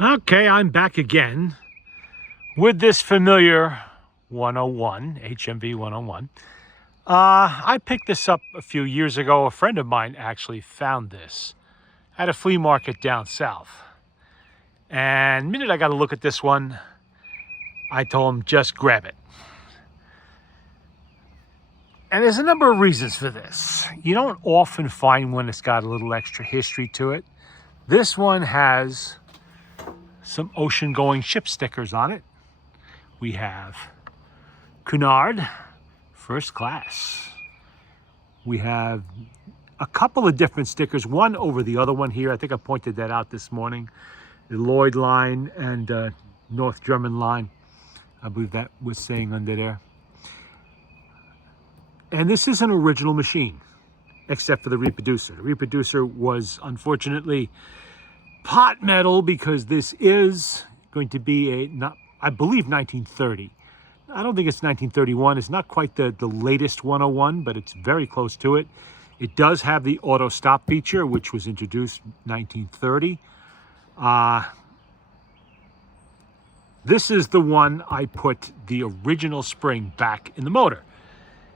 Okay, I'm back again with this familiar 101, HMV 101. I picked this up a few years ago. A friend of mine actually found this at a flea market down south. And the minute I got a look at this one, I told him, just grab it. And there's a number of reasons for this. You don't often find one that's got a little extra history to it. This one has some ocean-going ship stickers on it. We have Cunard, first class. We have a couple of different stickers, one over the other one here. I think I pointed that out this morning. The Lloyd line and North German line. I believe that was saying under there. And this is an original machine, except for the reproducer. The reproducer was unfortunately pot metal because this is going to be I believe 1930. I don't think it's 1931. It's not quite the latest 101, but it's very close to it. It does have the auto stop feature, which was introduced 1930. This is the one I put the original spring back in the motor.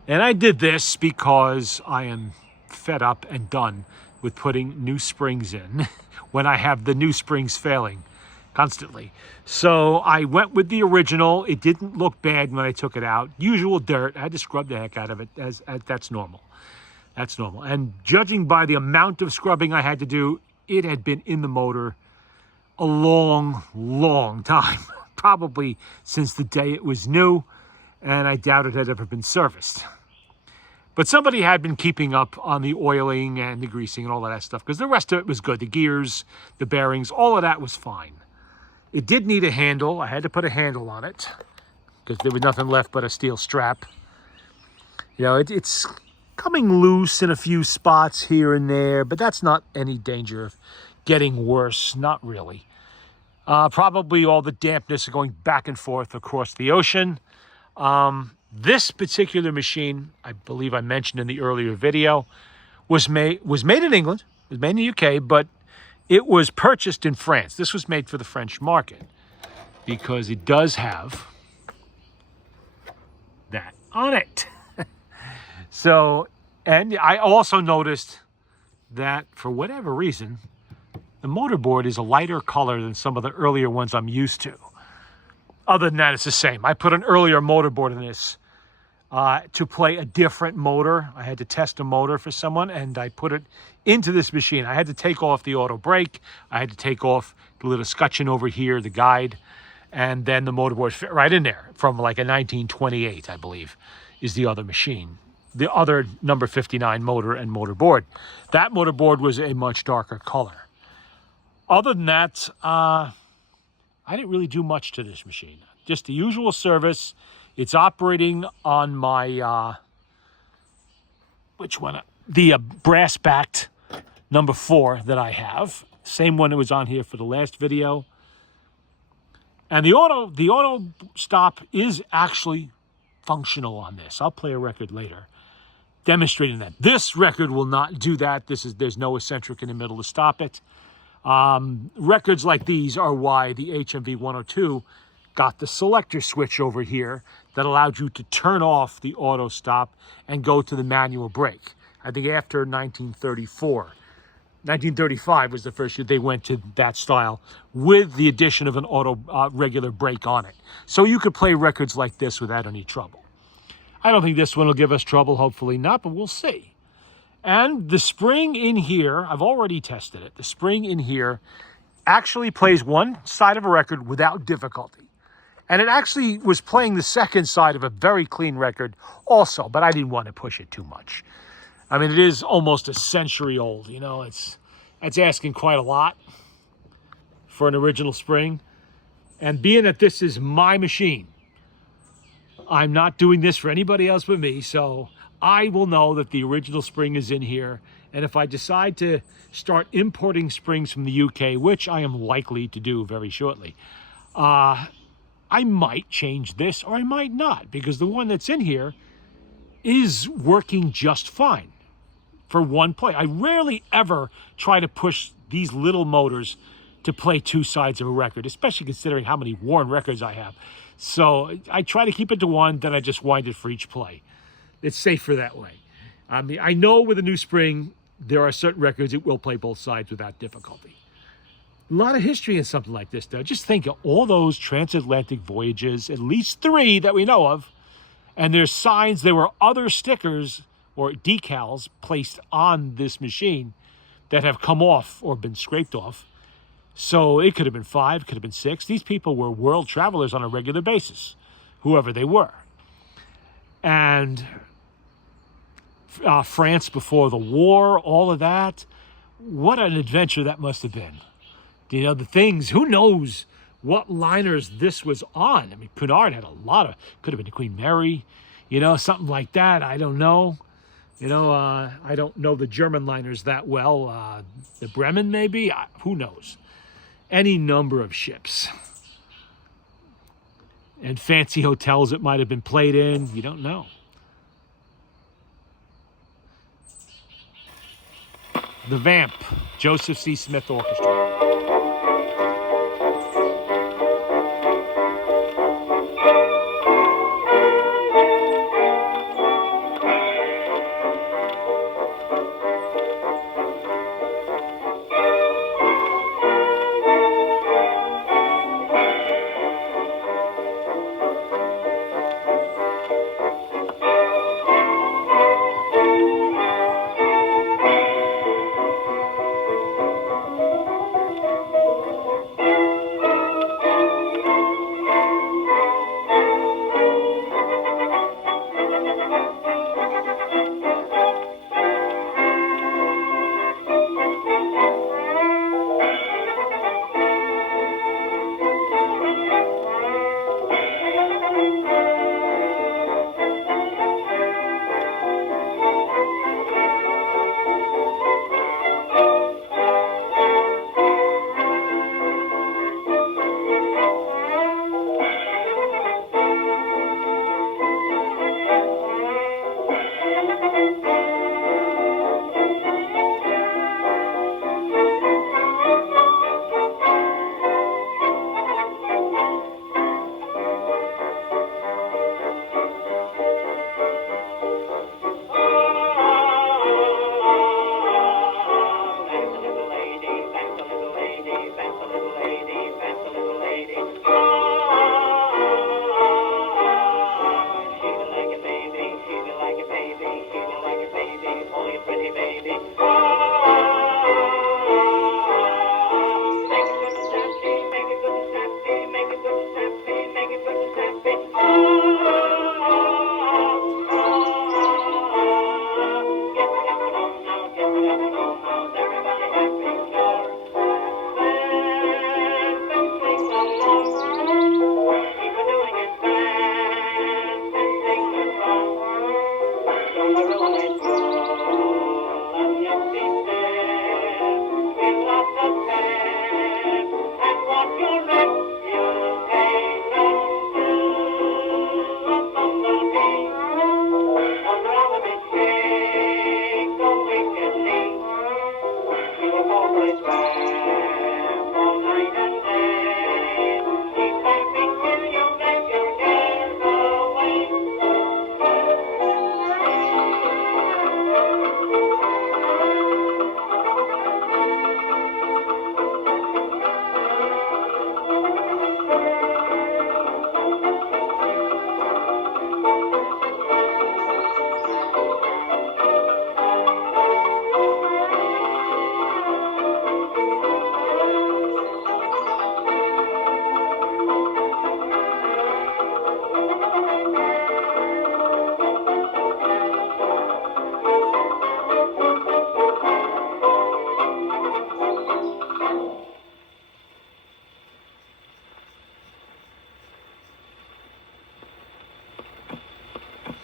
And I did this because I am fed up and done with putting new springs in when I have the new springs failing constantly. So I went with the original. It didn't look bad when I took it out. Usual dirt. I had to scrub the heck out of it. As that's normal. That's normal. And judging by the amount of scrubbing I had to do, it had been in the motor a long, long time. Probably since the day it was new, and I doubt it had ever been serviced. But somebody had been keeping up on the oiling and the greasing and all of that stuff, because the rest of it was good. The gears, the bearings, all of that was fine. It did need a handle. I had to put a handle on it because there was nothing left but a steel strap. You know, it's coming loose in a few spots here and there, but that's not any danger of getting worse. Not really. Probably all the dampness going back and forth across the ocean. This particular machine, I believe I mentioned in the earlier video, was made in England. It was made in the UK, but it was purchased in France. This was made for the French market because it does have that on it. So, and I also noticed that for whatever reason, the motorboard is a lighter color than some of the earlier ones I'm used to. Other than that, it's the same. I put an earlier motorboard in this to play a different motor. I had to test a motor for someone, and I put it into this machine. I had to take off the auto brake. I had to take off the little scutcheon over here, the guide, and then the motorboard fit right in there from like a 1928, I believe, is the other machine. The other number 59 motor and motorboard. That motorboard was a much darker color. Other than that, I didn't really do much to this machine. Just the usual service. It's operating on my, which one? The brass-backed number 4 that I have. Same one that was on here for the last video. And the auto stop is actually functional on this. I'll play a record later demonstrating that. This record will not do that. There's no eccentric in the middle to stop it. Records like these are why the HMV 102 got the selector switch over here that allowed you to turn off the auto stop and go to the manual brake. I think after 1934. 1935 was the first year they went to that style with the addition of an auto regular brake on it. So you could play records like this without any trouble. I don't think this one will give us trouble, hopefully not, but we'll see. And the spring in here, I've already tested it. The spring in here actually plays one side of a record without difficulty. And it actually was playing the second side of a very clean record also, but I didn't want to push it too much. I mean, it is almost a century old, you know, that's asking quite a lot for an original spring. And being that this is my machine, I'm not doing this for anybody else but me, so I will know that the original spring is in here. And if I decide to start importing springs from the UK, which I am likely to do very shortly, I might change this or I might not, because the one that's in here is working just fine for one play. I rarely ever try to push these little motors to play two sides of a record, especially considering how many worn records I have. So I try to keep it to one, then I just wind it for each play. It's safer that way. I mean, I know with a new spring, there are certain records it will play both sides without difficulty. A lot of history in something like this, though. Just think of all those transatlantic voyages, at least 3 that we know of, and there's signs there were other stickers or decals placed on this machine that have come off or been scraped off. So it could have been 5, could have been 6. These people were world travelers on a regular basis, whoever they were. And France before the war, all of that. What an adventure that must have been. You know, the things, who knows what liners this was on. I mean, Cunard had a lot of, could have been the Queen Mary, you know, something like that. I don't know. You know, I don't know the German liners that well. The Bremen, maybe? Who knows? Any number of ships. And fancy hotels it might have been played in. You don't know. The Vamp, Joseph C. Smith Orchestra.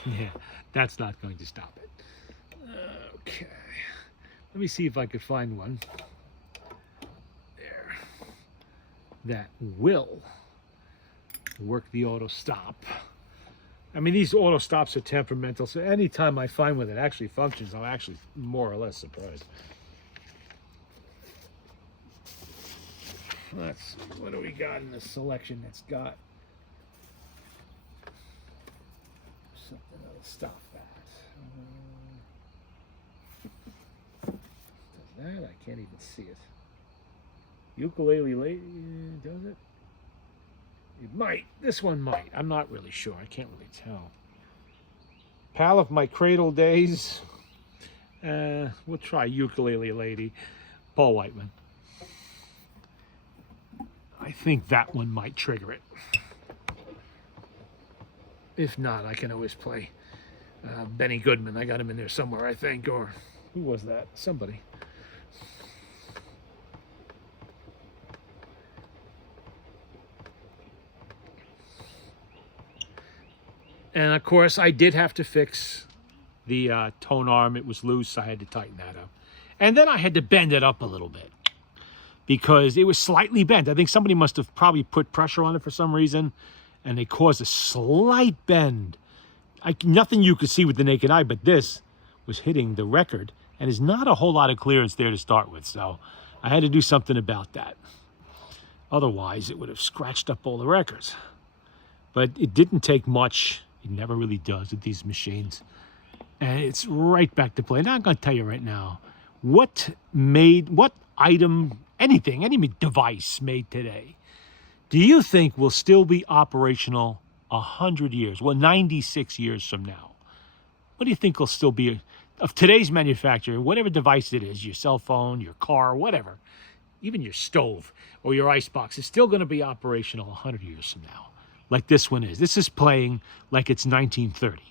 Yeah, that's not going to stop it. Okay. Let me see if I could find one. There. That will work the auto stop. I mean, these auto stops are temperamental, so anytime I find one that actually functions, I'm actually more or less surprised. Let's see, what do we got in this selection that's got something that'll stop that. Does that? I can't even see it. Ukulele lady, does it? It might. This one might. I'm not really sure. I can't really tell. Pal of my cradle days. We'll try Ukulele Lady. Paul Whiteman. I think that one might trigger it. If not, I can always play Benny Goodman. I got him in there somewhere, I think. Or who was that? Somebody. And of course, I did have to fix the tone arm. It was loose. I had to tighten that up. And then I had to bend it up a little bit because it was slightly bent. I think somebody must have probably put pressure on it for some reason, and they caused a slight bend. Nothing you could see with the naked eye, but this was hitting the record, and there's not a whole lot of clearance there to start with. So I had to do something about that. Otherwise, it would have scratched up all the records. But it didn't take much. It never really does with these machines. And it's right back to play. Now I'm going to tell you right now, what item, anything, any device made today, do you think will still be operational 100 years, well, 96 years from now? What do you think will still be, of today's manufacturer, whatever device it is, your cell phone, your car, whatever, even your stove or your icebox is still going to be operational 100 years from now? Like this one is. This is playing like it's 1930.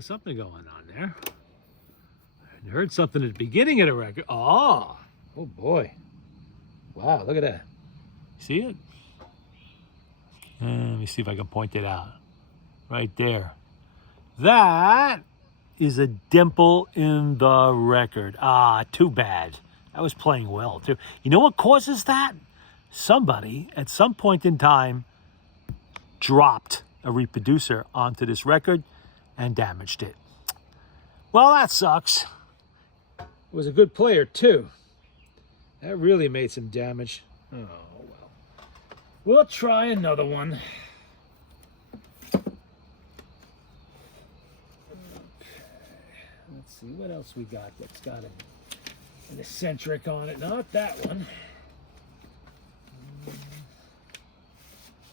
Something going on there. I heard something at the beginning of the record. Oh boy. Wow, look at that. See it? Let me see if I can point it out. Right there. That is a dimple in the record. Too bad. I was playing well, too. You know what causes that? Somebody, at some point in time, dropped a reproducer onto this record and damaged it. Well, that sucks. It was a good player, too. That really made some damage. Oh, well. We'll try another one. Let's see what else we got that's got an eccentric on it. Not that one.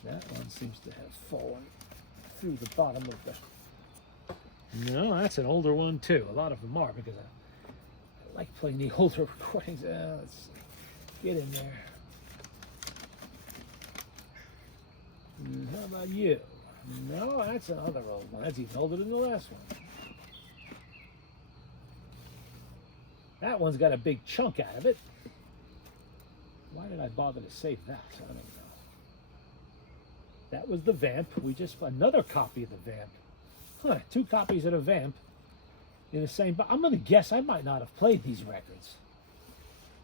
That one seems to have fallen through the bottom of the... No, that's an older one too. A lot of them are because I like playing the older recordings. Let's see. Get in there. How about you? No, that's another old one. That's even older than the last one. That one's got a big chunk out of it. Why did I bother to save that? I don't know. That was the Vamp. We just another copy of the Vamp. Huh, 2 copies of the Vamp in the same box. I'm going to guess I might not have played these records.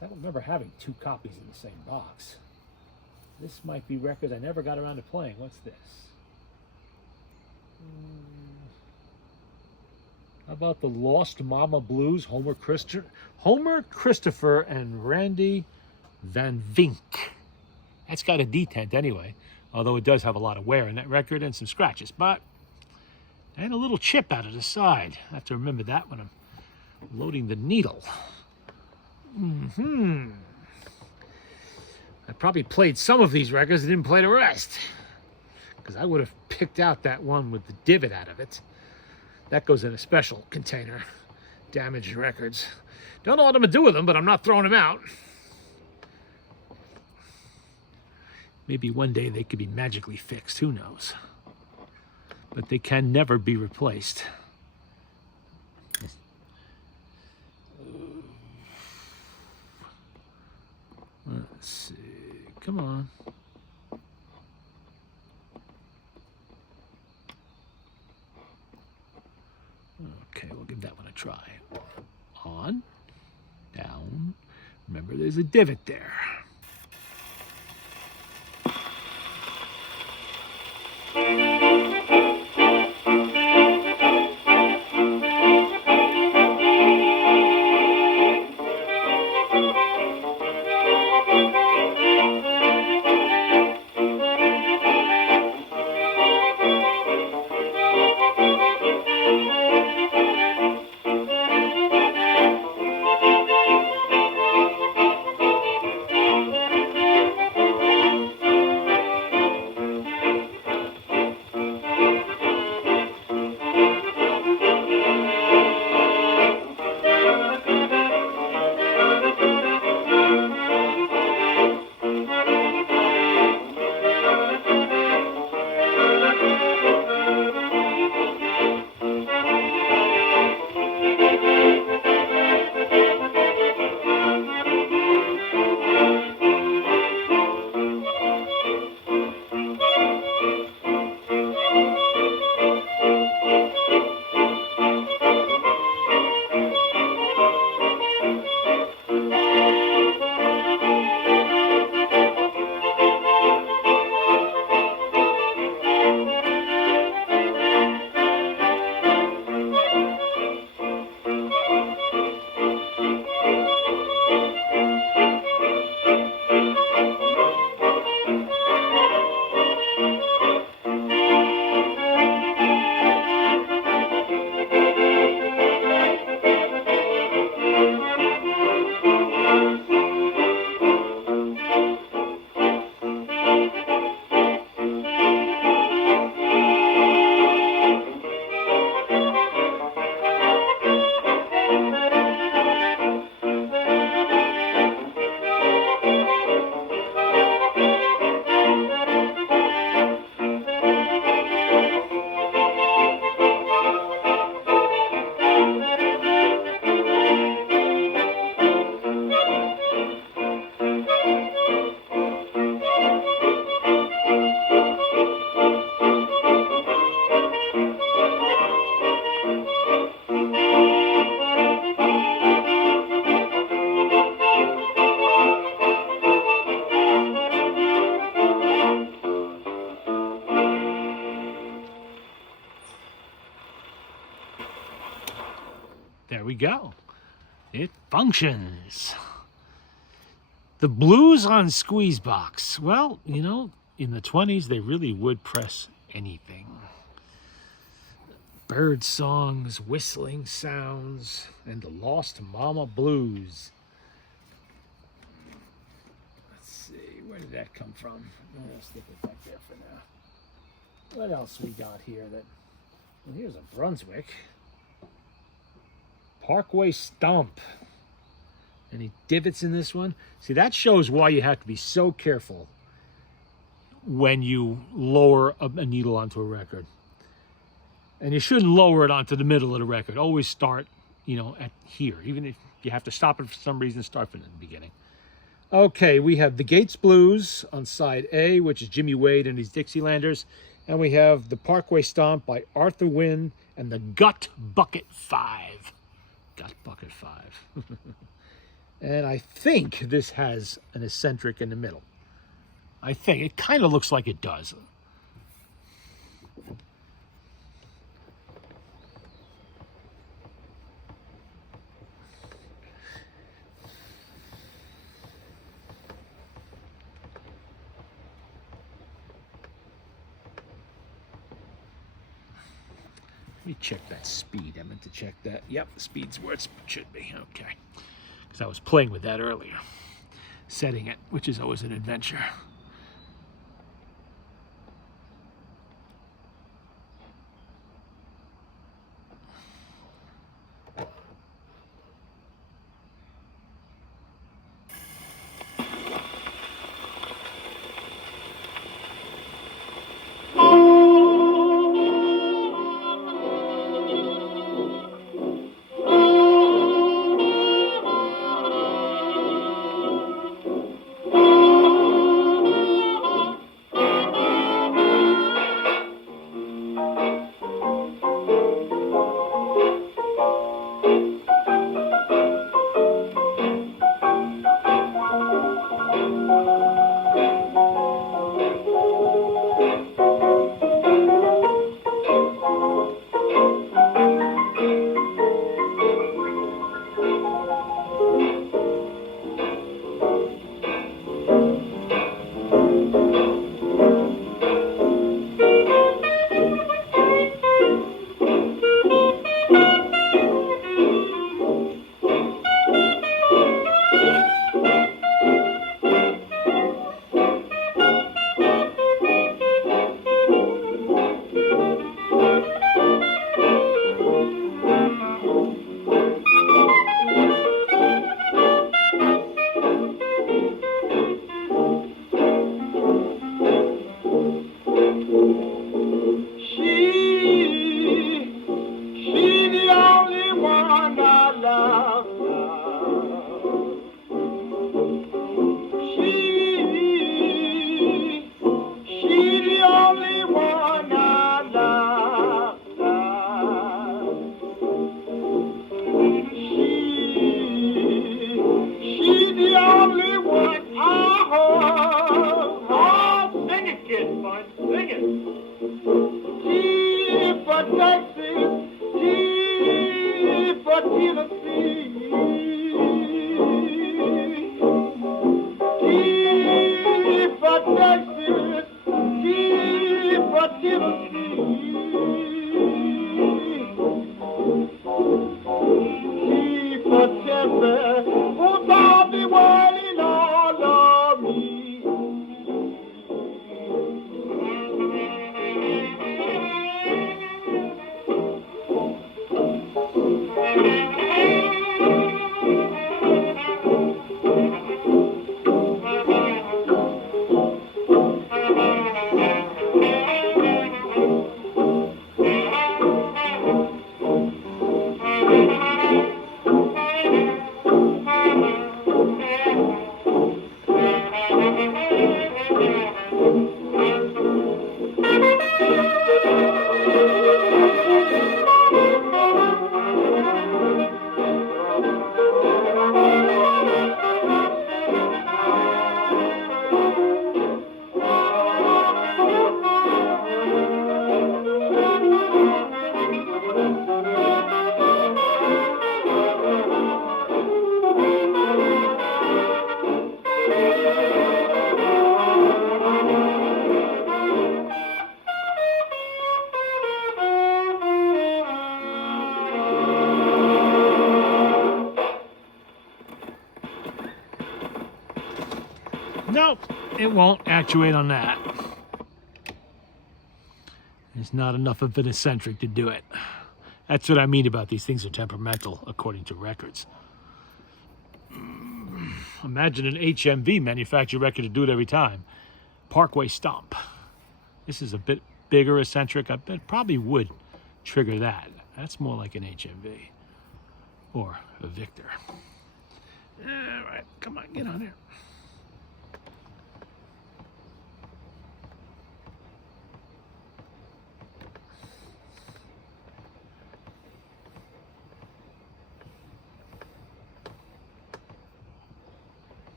I don't remember having 2 copies in the same box. This might be records I never got around to playing. What's this? How about the Lost Mama Blues, Homer Christopher and Randy Van Vink. That's got a detent anyway, although it does have a lot of wear in that record and some scratches, but and a little chip out of the side. I have to remember that when I'm loading the needle. I probably played some of these records and didn't play the rest, because I would have picked out that one with the divot out of it. That goes in a special container. Damaged records. Don't know what I'm going to do with them, but I'm not throwing them out. Maybe one day they could be magically fixed. Who knows? But they can never be replaced. Let's see. Come on. Okay, we'll give that one a try. On, down. Remember, there's a divot there. There we go. It functions. The blues on Squeezebox. Well, you know, in the 20s, they really would press anything. Bird songs, whistling sounds, and the Lost Mama Blues. Let's see, where did that come from? I'll stick it back there for now. What else we got here? Well, here's a Brunswick. Parkway Stomp. Any divots in this one? See, that shows why you have to be so careful when you lower a needle onto a record. And you shouldn't lower it onto the middle of the record. Always start, you know, at here. Even if you have to stop it for some reason, start from the beginning. Okay, we have the Gates Blues on side A, which is Jimmy Wade and his Dixielanders. And we have the Parkway Stomp by Arthur Wynn and the Gut Bucket 5. Gut Bucket 5. And I think this has an eccentric in the middle. I think. It kind of looks like it does. Let me check that speed. I meant to check that. Yep, the speed's where it should be. Okay. Because I was playing with that earlier. Setting it, which is always an adventure. it won't actuate on that. There's not enough of an eccentric to do it. That's what I mean about these things are temperamental, according to records. Imagine an HMV manufactured record to do it every time. Parkway Stomp. This is a bit bigger eccentric. I bet probably would trigger that. That's more like an HMV or a Victor. All right, come on, get on there.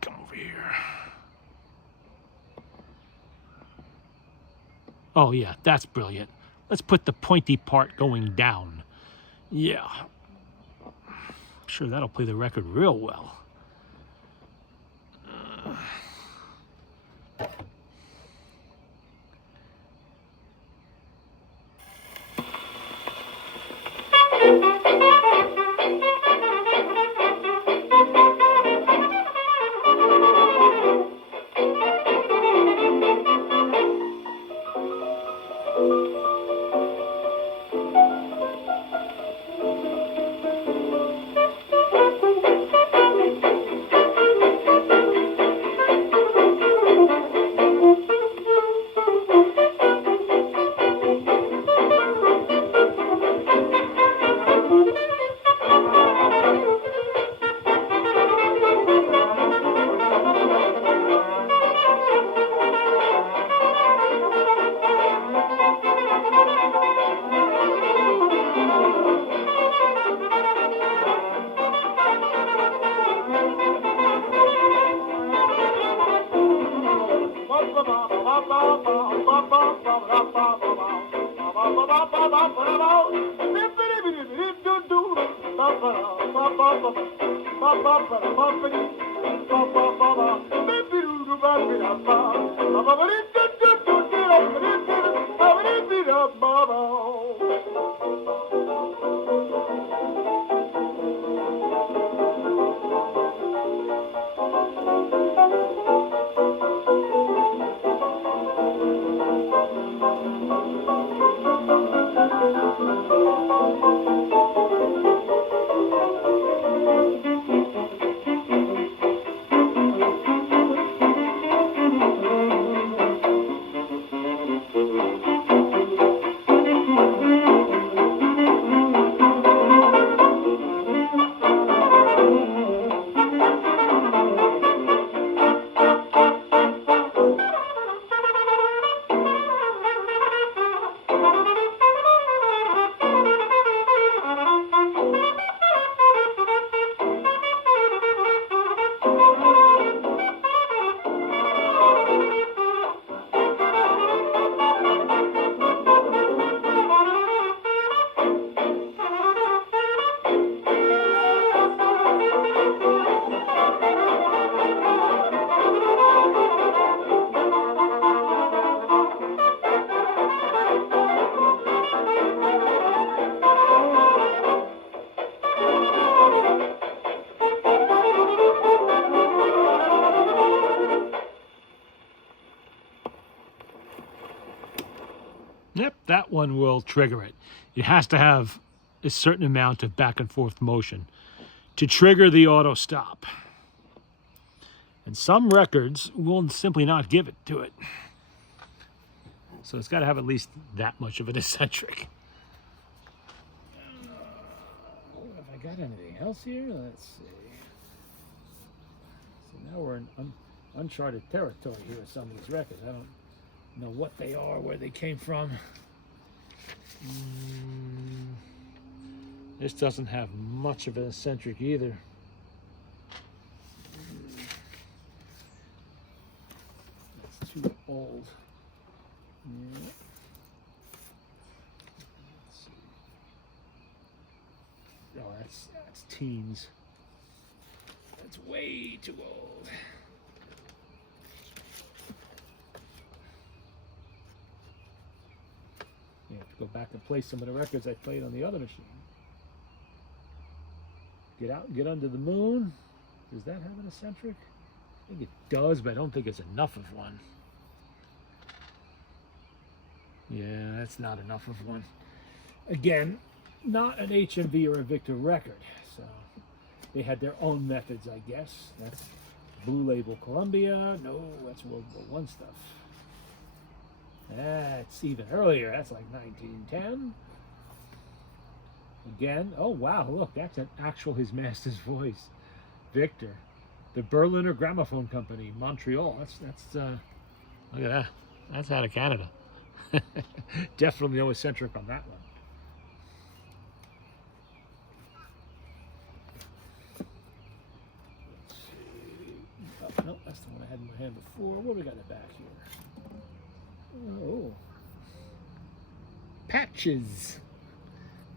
Come over here. Oh yeah, that's brilliant. Let's put the pointy part going down. Yeah. I'm sure that'll play the record real well. Yep, that one will trigger it. It has to have a certain amount of back and forth motion to trigger the auto stop. And some records will simply not give it to it. So it's got to have at least that much of an eccentric. Have I got anything else here? Let's see. So now we're in uncharted territory here with some of these records. I don't know what they are, where they came from. This doesn't have much of an eccentric either. It's too old. Yeah. Let's see. Oh, that's teens. That's way too old. Yeah, Go back and play some of the records I played on the other machine. Get out and get under the moon. Does that have an eccentric? I think it does, but I don't think it's enough of one. Yeah, that's not enough of one. Again, not an HMV or a Victor record, so they had their own methods, I guess. That's Blue Label Columbia. No, that's World War I stuff. That's even earlier. That's like 1910. Again, oh wow, look, that's an actual His Master's Voice. Victor. The Berliner Gramophone Company, Montreal. That's look at that. That's out of Canada. Definitely no eccentric on that one. Let's see. Oh, no, that's the one I had in my hand before. What do we got in the back here? Oh. Patches.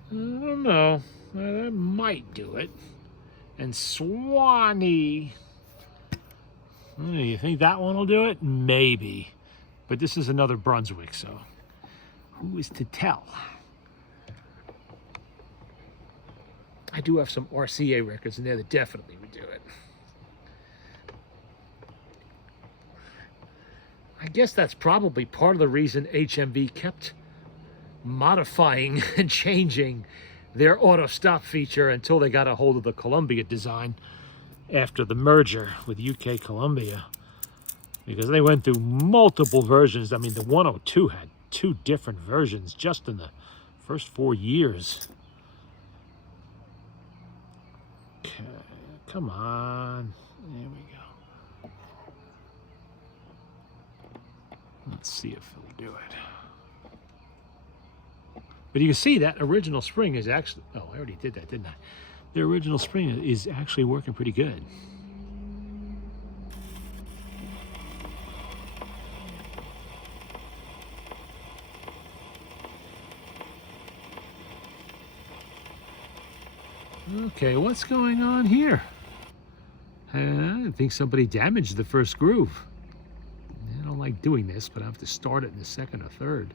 I don't know. That might do it. And Swanee. You think that one will do it? Maybe. But this is another Brunswick, so who is to tell? I do have some RCA records in there that definitely would do it. I guess that's probably part of the reason HMV kept modifying and changing their auto stop feature until they got a hold of the Columbia design after the merger with UK Columbia, because they went through multiple versions. I mean, the 102 had 2 different versions just in the first 4 years. Okay, come on. There we go. Let's see if it'll do it. But you can see that original spring is actually, oh, I already did that, didn't I? The original spring is actually working pretty good. Okay, what's going on here? I think somebody damaged the first groove. I don't like doing this, but I have to start it in the second or third.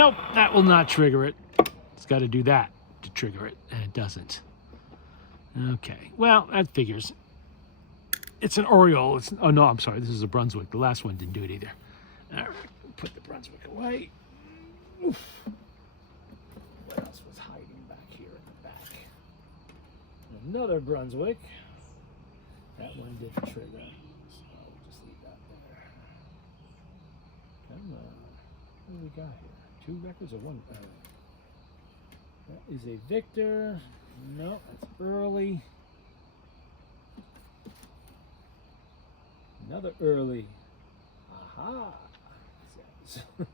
Nope, that will not trigger it. It's got to do that to trigger it, and it doesn't. Okay, well, that figures. It's an Oriole. Oh, no, I'm sorry. This is a Brunswick. The last one didn't do it either. All right, put the Brunswick away. Oof. What else was hiding back here in the back? Another Brunswick. That one didn't trigger. So we'll just leave that there. Come on. What do we got here? 2 records or 1? That is a Victor. No, that's early. Another early. Aha. What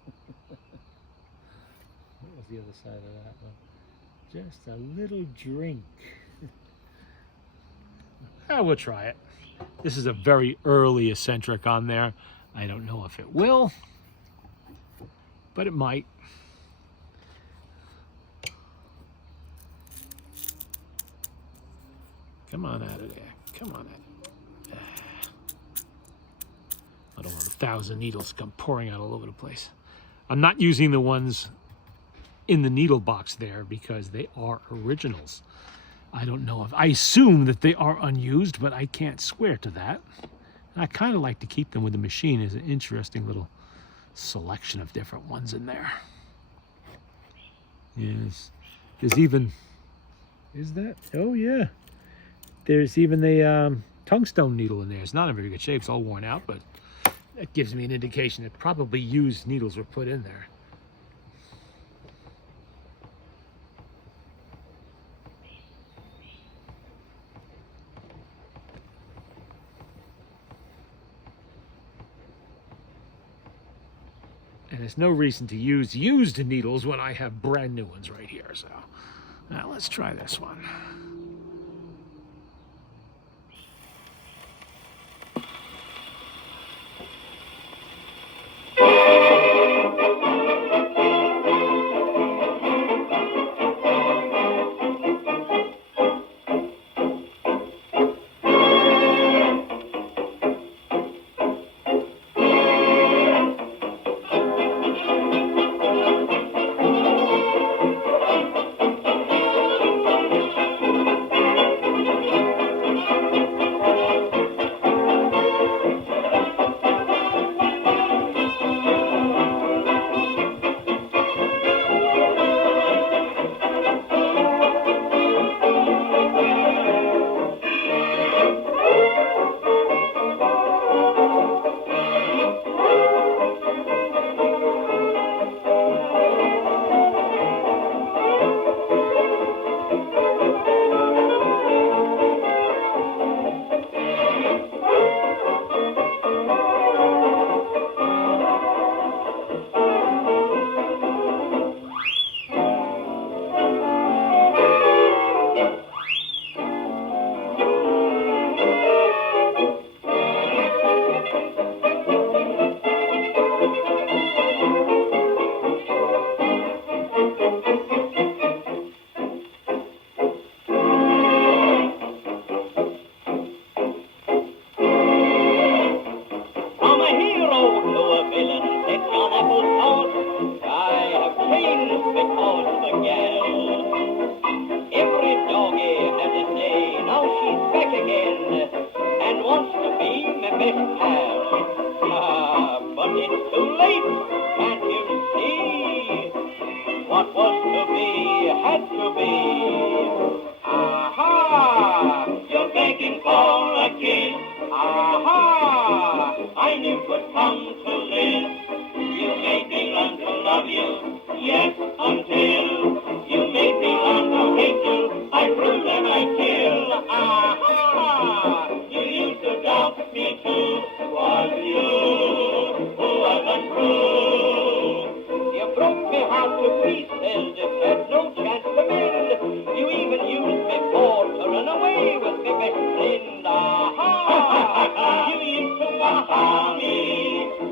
was the other side of that one? Just a little drink. We'll try it. This is a very early eccentric on there. I don't know if it will, but it might. Come on out of there. Come on out of there. I don't want 1,000 needles come pouring out all over the place. I'm not using the ones in the needle box there because they are originals. I don't know if, I assume that they are unused, but I can't swear to that. And I kind of like to keep them with the machine as an interesting little selection of different ones in there. Yes. There's even, is that? Oh yeah. There's even the tungstone needle in there. It's not in very good shape. It's all worn out, but that gives me an indication that probably used needles were put in there. And there's no reason to use used needles when I have brand new ones right here. So now let's try this one.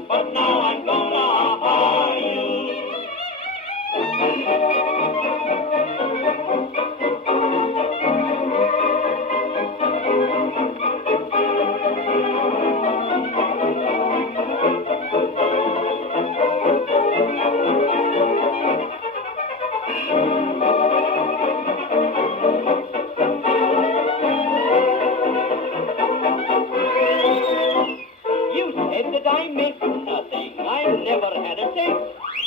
But now I'm gonna hire you.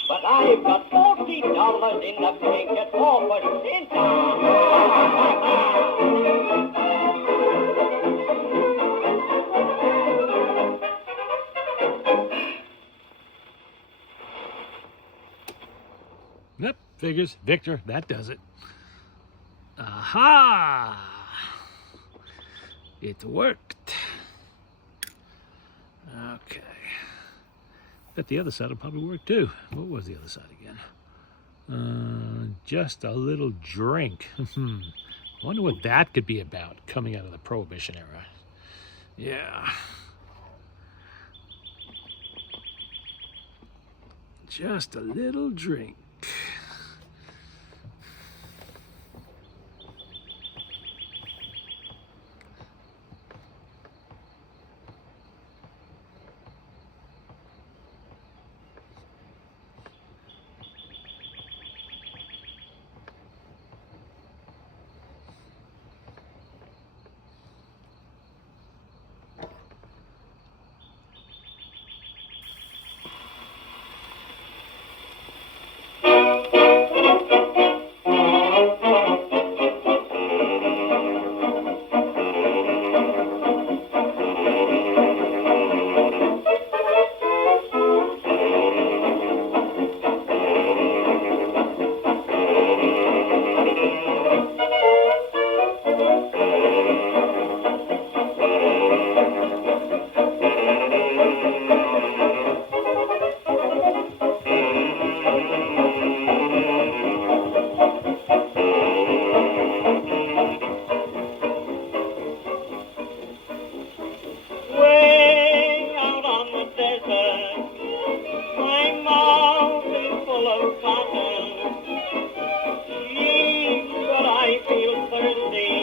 But I've got $40 in the bank at 4%. Yep, figures. Victor, that does it. Aha! It worked. Okay. Bet the other side will probably work too. What was the other side again? Just a little drink. I wonder what that could be about coming out of the Prohibition era. Yeah. Just a little drink. Way out on the desert, my mouth is full of cotton. Gee, but I feel thirsty.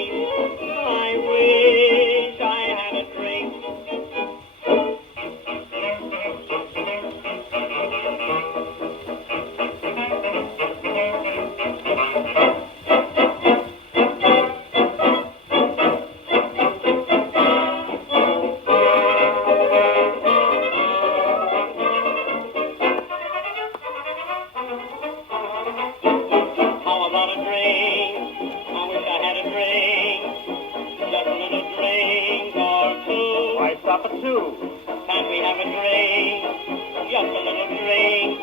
I wish I had a drink. How about a drink? I wish I had a drink. Just a little drink or two. Why stop at two? Can't we have a drink? Just a little drink.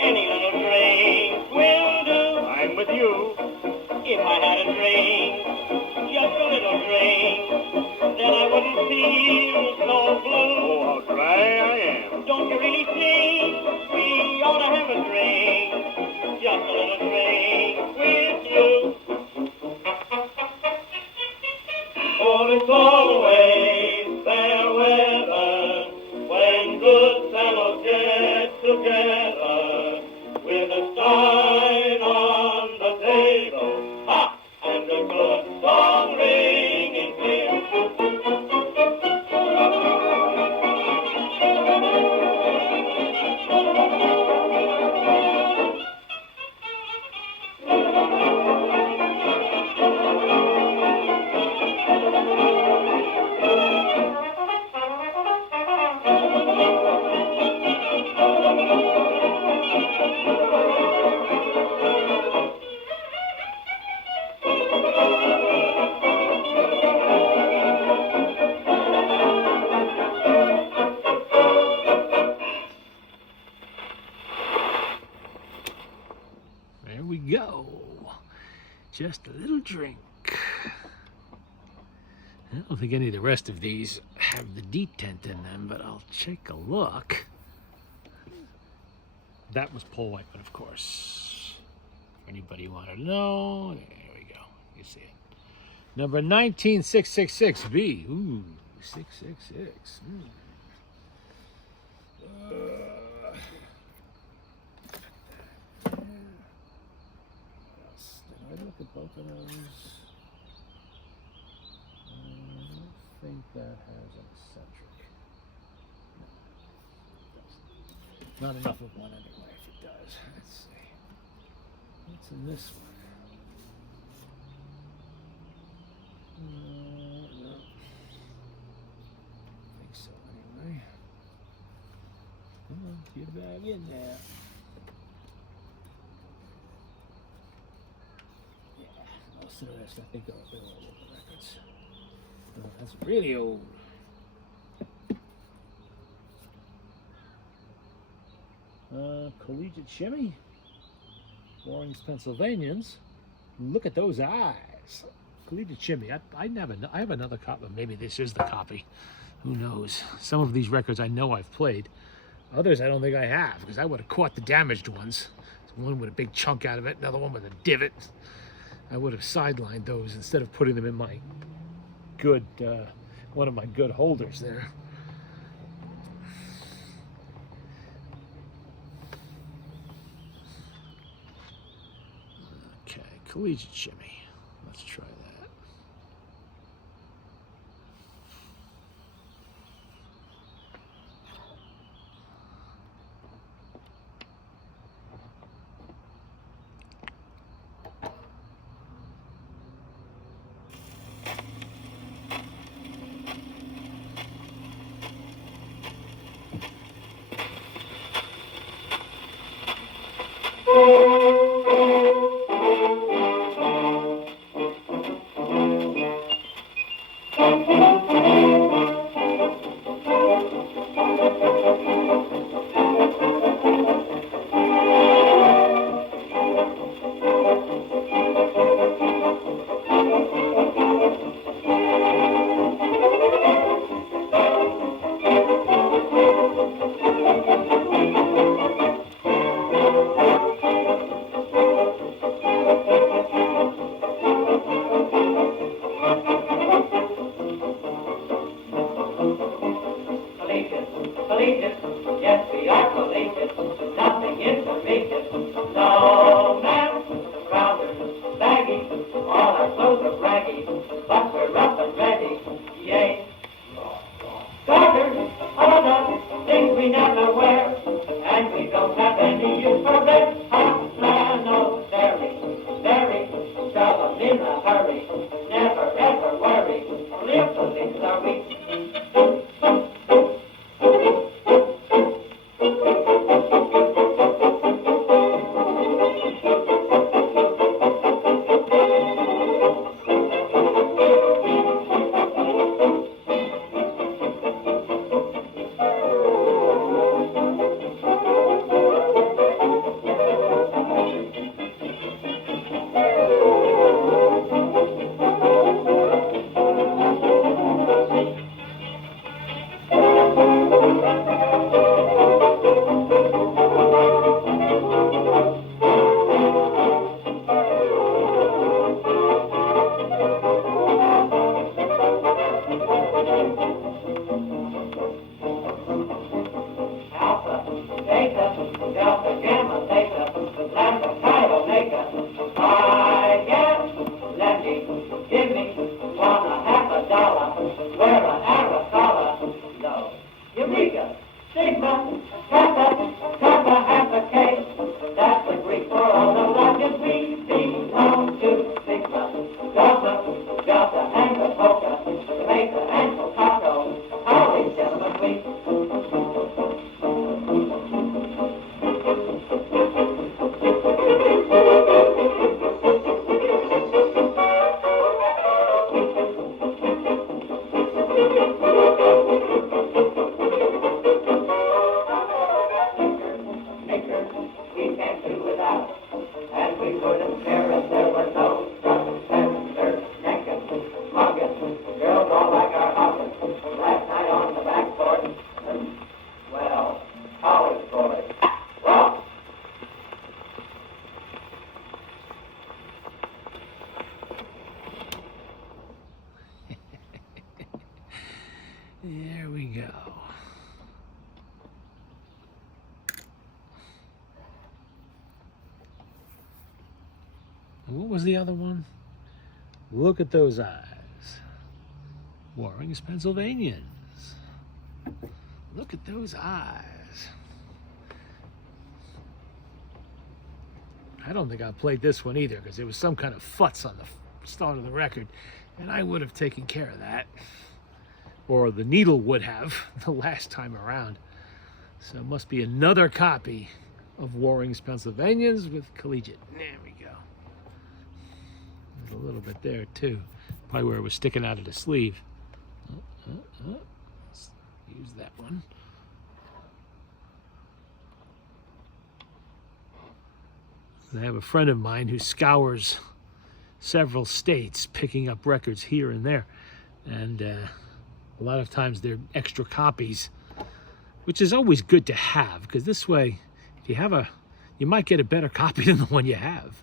Any little drink will do. I'm with you. If I had a drink, just a little drink, then I wouldn't feel so blue. Oh, how dry I am. Don't you really think we ought to have a drink? Just a little drink with you. For it's always fair weather when good fellows get together with a stein on the table, ha, and a good song ringing clear. There we go. Just a little drink. I don't think any of the rest of these have the detent in them, but I'll take a look. That was Paul Whiteman, of course. If anybody wanted to know, there we go. You see it. Number 19666B. Ooh, 666. Did I look at both of those? I don't think that has an eccentric. No, it doesn't. Not enough of one anyway, if it does. Let's see. What's in this one? No. I think so, anyway. Get back in there. Yeah, most of this I think are local records. Oh, that's really old. Collegiate Shimmy. Warring's Pennsylvanians. Look at those eyes. Collegiate Shimmy. I have another copy. Maybe this is the copy. Who knows? Some of these records I know I've played. Others I don't think I have, because I would have caught the damaged ones. One with a big chunk out of it, another one with a divot. I would have sidelined those instead of putting them in my good, one of my good holders there. Okay, Collegiate Shimmy. Let's try that. Collegiate, yes we are collegiate, nothing is to make it. No man, trousers, baggy, all our clothes are braggy, but we're rough and ready, yay. Garters, all the things we never wear, and we don't have any use for them. Flannel, very, very, sell them in a hurry, never ever worry, live the things are we. Delta, Gamma, Theta, Lambda, Chi, Omega. I guess, Lefty, give me wanna $50, wear an Aracala, no. Eureka, Sigma, Kappa, Kappa, half a K. That's the Greek for all the luggage we belong to. Sigma, Delta, Delta, and the Polka, Jamaica, and Chicago. All these gentlemen we. There we go. And what was the other one? Look at those eyes. Warring's Pennsylvanians. Look at those eyes. I don't think I played this one either because there was some kind of futz on the start of the record, and I would have taken care of that. Or the needle would have the last time around. So it must be another copy of Warring's Pennsylvanians with Collegiate. There we go. There's a little bit there too. Probably where it was sticking out of the sleeve. Let's use that one. I have a friend of mine who scours several states picking up records here and there. And a lot of times they're extra copies, which is always good to have, because this way, if you have you might get a better copy than the one you have.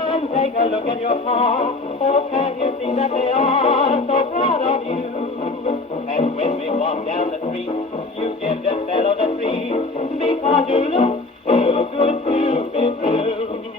And take a look at your car. Oh, can't you see that they are so proud of you? And when we walk down the street, you give that fellow the treat, because you look so good to be true.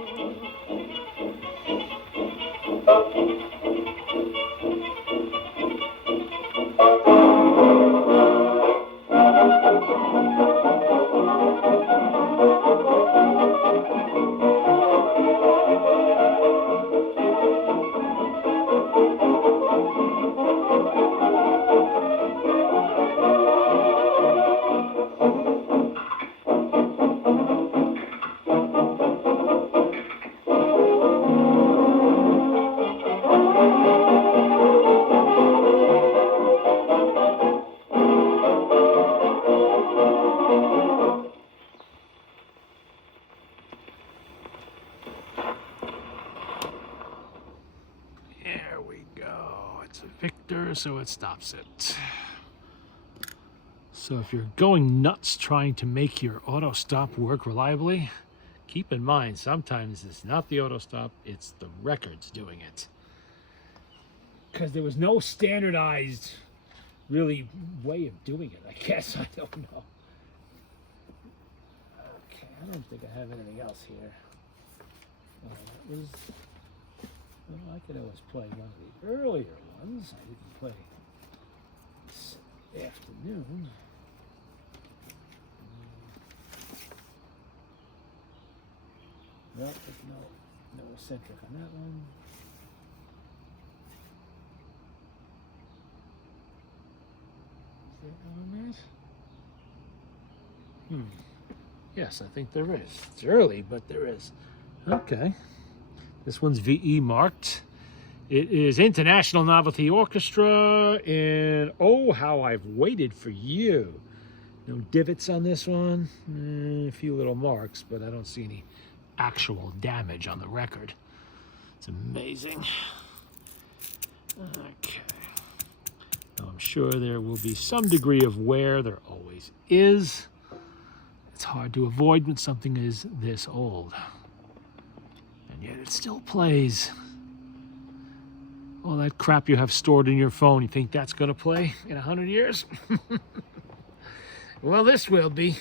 There we go. It's a Victor, so it stops it. So if you're going nuts trying to make your auto stop work reliably, keep in mind sometimes it's not the auto stop, it's the records doing it. Because there was no standardized really way of doing it, I guess. I don't know. Okay, I don't think I have anything else here. That was, well, I could always play one of the earlier ones. I didn't play this afternoon. Well, there's no eccentric on that one. Is there on that? Yes, I think there is. It's early, but there is. Okay. This one's VE marked. It is International Novelty Orchestra, and oh, how I've waited for you. No divots on this one. A few little marks, but I don't see any actual damage on the record. It's amazing. Okay. Now, I'm sure there will be some degree of wear. There always is. It's hard to avoid when something is this old. And yet it still plays. All that crap you have stored in your phone, you think that's going to play in 100 years? Well, this will be.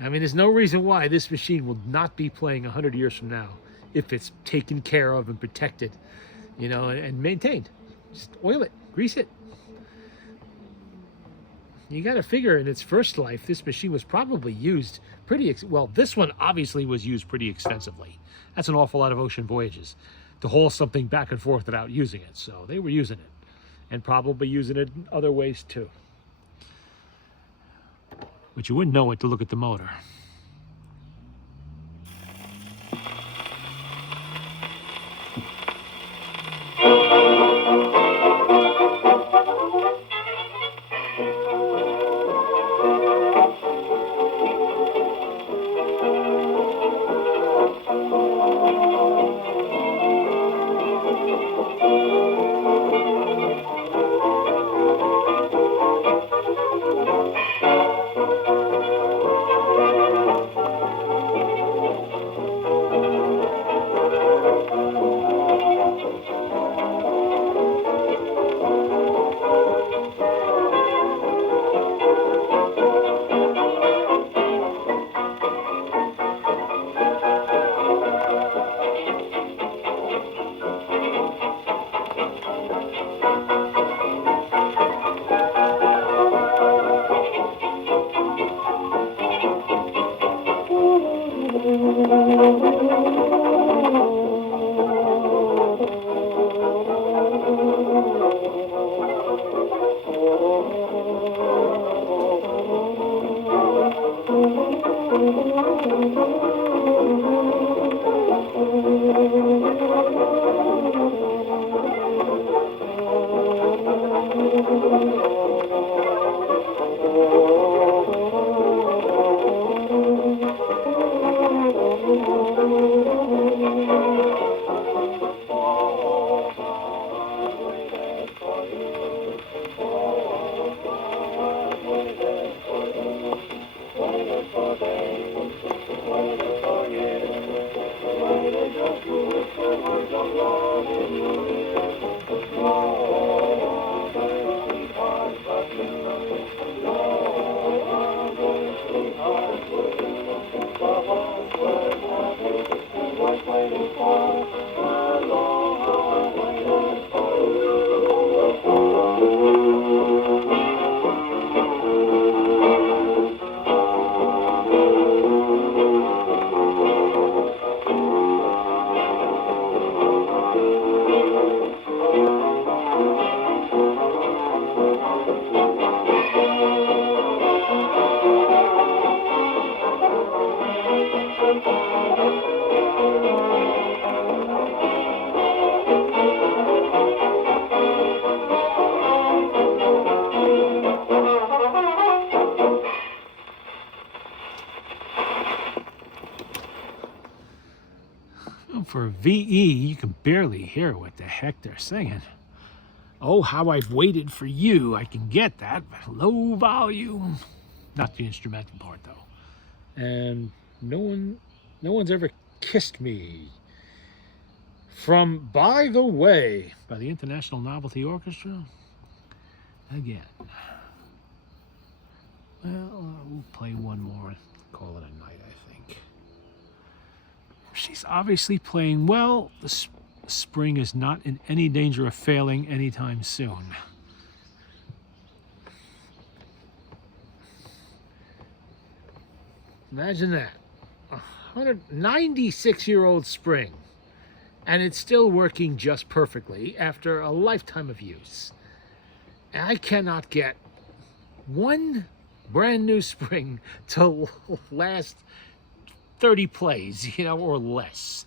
I mean, there's no reason why this machine will not be playing 100 years from now if it's taken care of and protected, you know, and maintained. Just oil it, grease it. You got to figure in its first life, this machine was probably used well, this one obviously was used pretty extensively. That's an awful lot of ocean voyages to haul something back and forth without using it. So they were using it, and probably using it in other ways too. But you wouldn't know it to look at the motor. For VE, you can barely hear what the heck they're saying. Oh, how I've waited for you. I can get that, but low volume. Not the instrumental part, though. And no one's ever kissed me. From By the Way, by the International Novelty Orchestra. Again. Well, we'll play one more. Call it a night, I think. She's obviously playing well. The spring is not in any danger of failing anytime soon. Imagine that. A 96-year-old spring, and it's still working just perfectly after a lifetime of use. And I cannot get one brand new spring to last 30 plays, you know, or less.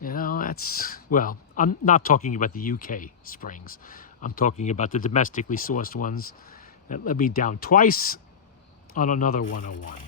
You know, that's, well, I'm not talking about the UK springs. I'm talking about the domestically sourced ones that let me down twice on another 101.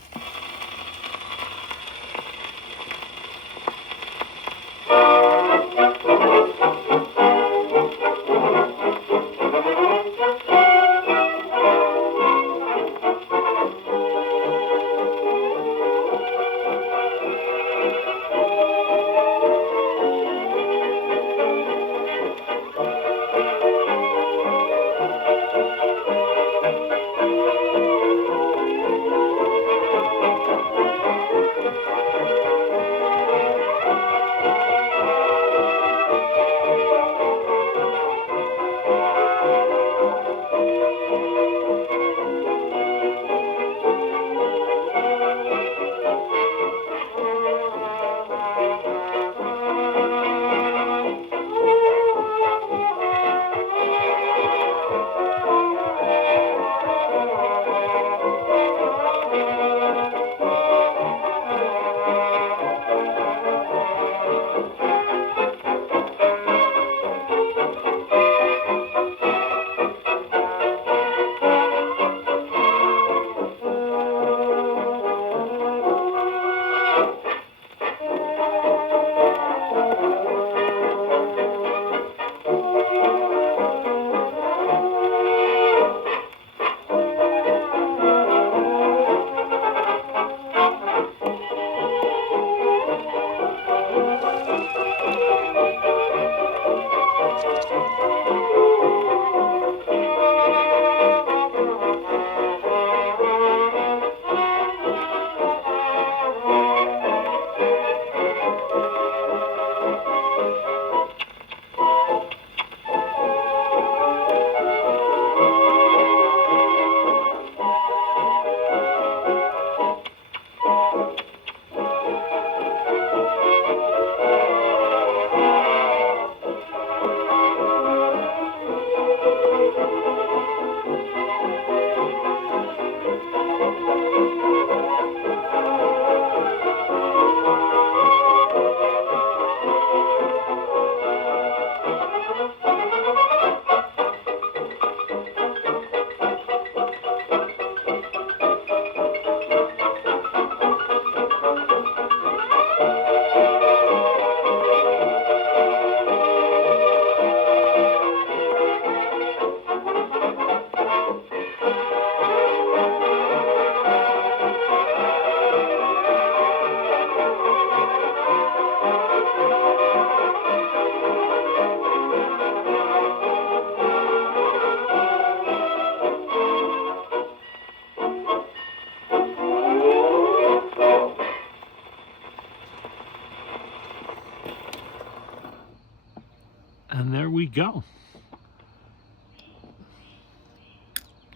And there we go.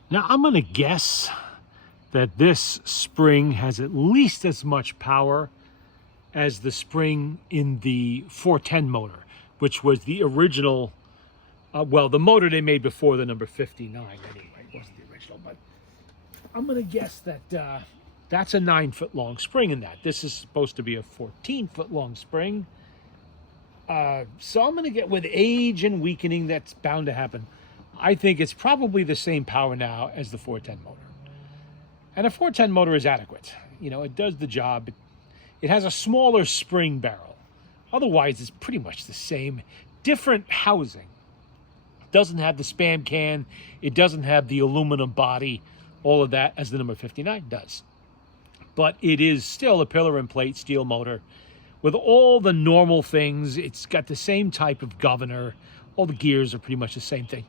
Now, I'm going to guess that this spring has at least as much power as the spring in the 410 motor, which was the original, well, the motor they made before the number 59 anyway. It wasn't the original, but I'm going to guess that that's a 9-foot long spring in that. This is supposed to be a 14-foot long spring. So I'm going to get, with age and weakening, that's bound to happen. I think it's probably the same power now as the 410 motor. And a 410 motor is adequate. You know, it does the job. It has a smaller spring barrel. Otherwise, it's pretty much the same. Different housing. It doesn't have the spam can. It doesn't have the aluminum body. All of that as the number 59 does. But it is still a pillar and plate steel motor with all the normal things. It's got the same type of governor. All the gears are pretty much the same thing.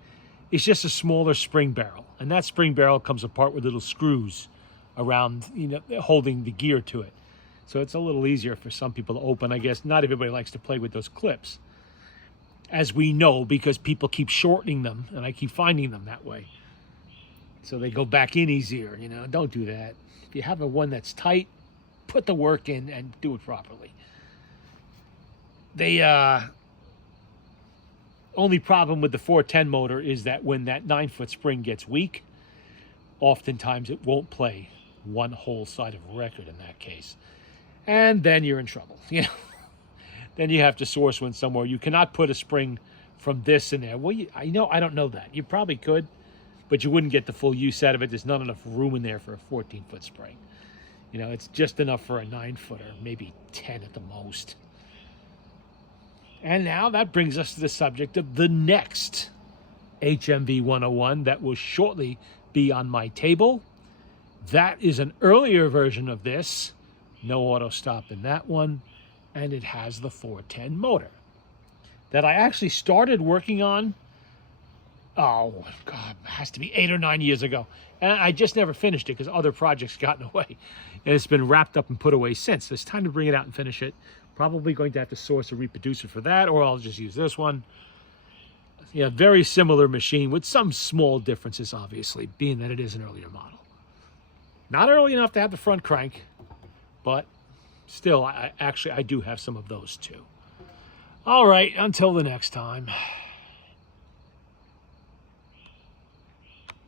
It's just a smaller spring barrel. And that spring barrel comes apart with little screws around, you know, holding the gear to it. So it's a little easier for some people to open. I guess not everybody likes to play with those clips, as we know, because people keep shortening them, and I keep finding them that way. So they go back in easier, you know. Don't do that. If you have a one that's tight, put the work in and do it properly. The only problem with the 410 motor is that when that 9-foot spring gets weak, oftentimes it won't play one whole side of a record in that case. And then you're in trouble, you know. Then you have to source one somewhere. You cannot put a spring from this in there. Well, I don't know that. You probably could, but you wouldn't get the full use out of it. There's not enough room in there for a 14-foot spring. You know, it's just enough for a 9-footer, maybe 10 at the most. And now that brings us to the subject of the next HMV 101 that will shortly be on my table. That is an earlier version of this. No auto stop in that one. And it has the 410 motor that I actually started working on, oh, God, it has to be 8 or 9 years ago. And I just never finished it because other projects got in the way. And it's been wrapped up and put away since. It's time to bring it out and finish it. Probably going to have to source a reproducer for that, or I'll just use this one. Yeah, very similar machine with some small differences, obviously, being that it is an earlier model. Not early enough to have the front crank, but still, I do have some of those too. All right, until the next time.